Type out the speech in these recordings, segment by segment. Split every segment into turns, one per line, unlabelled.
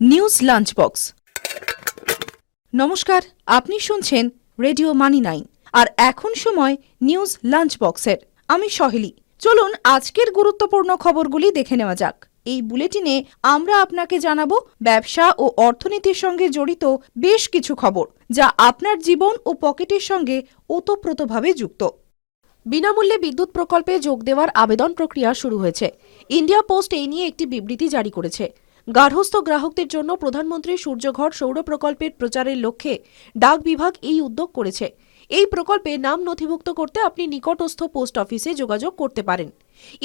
News lunch box নমস্কার, আপনি শুনছেন রেডিও মানি নাইন আর এখন সময় নিউজ লাঞ্চ বক্সের আমি সহেলি। চলুন আজকের গুরুত্বপূর্ণ খবরগুলি দেখে নেওয়া যাক। এই বুলেটিনে আমরা আপনাকে জানাব ব্যবসা ও অর্থনীতির সঙ্গে জড়িত বেশ কিছু খবর, যা আপনার জীবন ও পকেটের সঙ্গে ওতপ্রোতভাবে যুক্ত। বিনামূল্যে বিদ্যুৎ প্রকল্পে যোগ দেওয়ার আবেদন প্রক্রিয়া শুরু হয়েছে। ইন্ডিয়া পোস্ট এই নিয়ে একটি বিবৃতি জারি করেছে। গার্হস্থ গ্রাহকদের জন্য প্রধানমন্ত্রী সূর্যঘর সৌর প্রকল্পের প্রচারের লক্ষ্যে ডাক বিভাগ এই উদ্যোগ করেছে। এই প্রকল্পে নাম নথিভুক্ত করতে আপনি নিকটস্থ পোস্ট অফিসে যোগাযোগ করতে পারেন।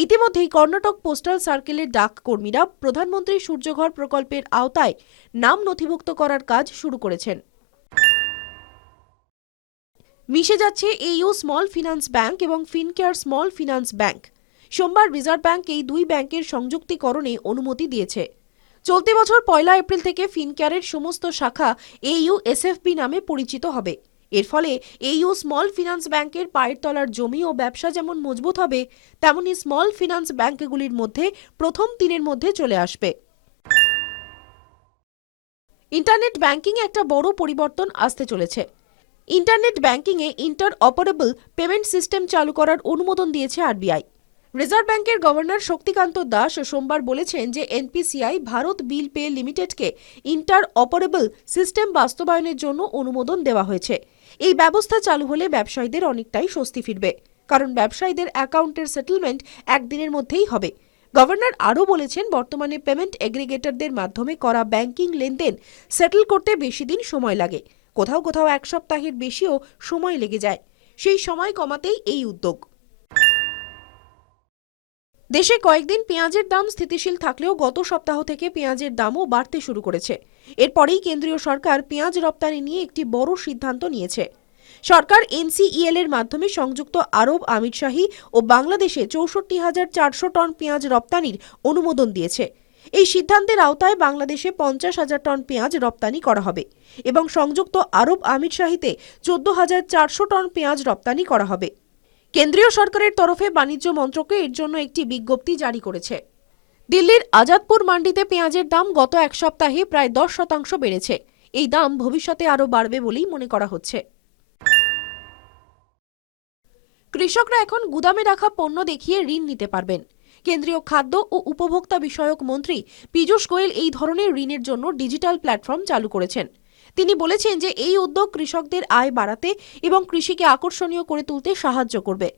ইতিমধ্যেই কর্ণাটক পোস্টাল সার্কেলের ডাক কর্মীরা প্রধানমন্ত্রী সূর্যঘর প্রকল্পের আওতায় নাম নথিভুক্ত করার কাজ শুরু করেছেন। মিশে যাচ্ছে এইউ স্মল ফিনান্স ব্যাংক এবং ফিনকেয়ার স্মল ফিনান্স ব্যাংক। সোমবার রিজার্ভ ব্যাংক এই দুই ব্যাংকের সংযুক্তিকরণে অনুমতি দিয়েছে। চলতি বছর পয়লা এপ্রিল থেকে ফিনকেয়ারের সমস্ত শাখা এইউ এসএফবি নামে পরিচিত হবে। এর ফলে এইউ স্মল ফিনান্স ব্যাংকের পায়ের তলার জমি ও ব্যবসা যেমন মজবুত হবে, তেমনি স্মল ফিনান্স ব্যাংকগুলির মধ্যে প্রথম তিনের মধ্যে চলে আসবে। ইন্টারনেট ব্যাংকিং একটা বড় পরিবর্তন আসতে চলেছে। ইন্টারনেট ব্যাংকিংয়ে ইন্টার অপারেবল পেমেন্ট সিস্টেম চালু করার অনুমোদন দিয়েছে আরবিআই রিজার্ভ ব্যাংকের গভর্নর শক্তিকান্ত দাস সোমবার বলেছেন যে এনপিসিআই ভারত বিল পে লিমিটেডকে ইন্টার অপারেবল সিস্টেম বাস্তবায়নের জন্য অনুমোদন দেওয়া হয়েছে। এই ব্যবস্থা চালু হলে ব্যবসায়ীদের অনেকটাই স্বস্তি ফিরবে, কারণ ব্যবসায়ীদের অ্যাকাউন্টের সেটেলমেন্ট একদিনের মধ্যেই হবে। গভর্নর আরও বলেছেন, বর্তমানে পেমেন্ট এগ্রিগেটরদের মাধ্যমে করা ব্যাংকিং লেনদেন সেটেল করতে বেশি দিন সময় লাগে। কোথাও কোথাও এক সপ্তাহের বেশিও সময় লেগে যায়। সেই সময় কমাতেই এই উদ্যোগ। দেশে কয়েকদিন পেঁয়াজের দাম স্থিতিশীল থাকলেও গত সপ্তাহ থেকে পেঁয়াজের দামও বাড়তে শুরু করেছে। এরপরেই কেন্দ্রীয় সরকার পেঁয়াজ রপ্তানি নিয়ে একটি বড় সিদ্ধান্ত নিয়েছে। সরকার এনসিইএল এর মাধ্যমে সংযুক্ত আরব আমিরশাহী ও বাংলাদেশে চৌষট্টি হাজার চারশো টন পেঁয়াজ রপ্তানির অনুমোদন দিয়েছে। এই সিদ্ধান্তের আওতায় বাংলাদেশে পঞ্চাশ হাজার টন পেঁয়াজ রপ্তানি করা হবে এবং সংযুক্ত আরব আমিরশাহীতে চোদ্দ হাজার চারশো টন পেঁয়াজ রপ্তানি করা হবে। কেন্দ্রীয় সরকারের তরফে বাণিজ্য মন্ত্রকে এর জন্য একটি বিজ্ঞপ্তি জারি করেছে। দিল্লির আজাদপুর মান্ডিতে পেঁয়াজের দাম গত এক সপ্তাহে প্রায় দশ শতাংশ বেড়েছে। এই দাম ভবিষ্যতে আরও বাড়বে বলেই মনে করা হচ্ছে। কৃষকরা এখন গুদামে রাখা পণ্য দেখিয়ে ঋণ নিতে পারবেন। কেন্দ্রীয় খাদ্য ও উপভোক্তা বিষয়ক মন্ত্রী পীযূষ গোয়েল এই ধরনের ঋণের জন্য ডিজিটাল প্ল্যাটফর্ম চালু করেছেন। তিনি বলেছেন যে এই উদ্যোগ কৃষকদের আয় বাড়াতে এবং কৃষিকে আকর্ষণীয় করে তুলতে সাহায্য করবে।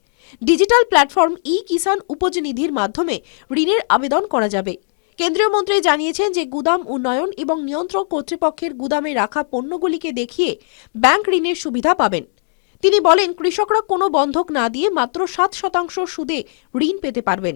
ডিজিটাল প্ল্যাটফর্ম ই কিষাণ উপজনিধির মাধ্যমে ঋণের আবেদন করা যাবে। কেন্দ্রীয় মন্ত্রী জানিয়েছেন যে গুদাম উন্নয়ন এবং নিয়ন্ত্রক কর্তৃপক্ষের গুদামে রাখা পণ্যগুলিকে দেখিয়ে ব্যাংক ঋণের সুবিধা পাবেন। তিনি বলেন, কৃষকরা কোনো বন্ধক না দিয়ে মাত্র সাত শতাংশ সুদে ঋণ পেতে পারবেন।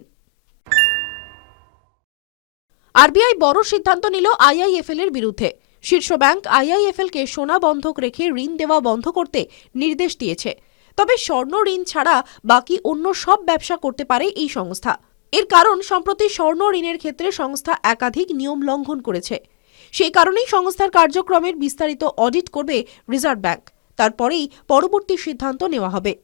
আরবিআই বড় সিদ্ধান্ত নিল আইআইএফএল এর বিরুদ্ধে। শীর্ষ ব্যাংক আইআইএফএল কে সোনা বন্ধক রেখে ঋণ দেওয়া বন্ধ করতে নির্দেশ দিয়েছে। তবে স্বর্ণ ঋণ ছাড়া বাকি অন্য সব ব্যবসা করতে পারে এই সংস্থা। এর কারণ, সম্প্রতি স্বর্ণ ঋণের ক্ষেত্রে সংস্থা একাধিক নিয়ম লঙ্ঘন করেছে। সেই কারণেই সংস্থার কার্যক্রমের বিস্তারিত অডিট করবে রিজার্ভ ব্যাংক। তারপরেই পরবর্তী সিদ্ধান্ত নেওয়া হবে।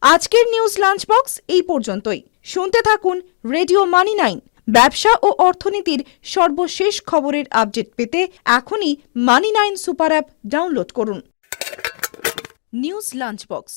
আজকের নিউজ লাঞ্চ বক্স এই পর্যন্তই। শুনতে থাকুন রেডিও মানি নাইন। ব্যবসা ও অর্থনীতির সর্বশেষ খবরের আপডেট পেতে এখনই money nine super app download করুন। News lunch box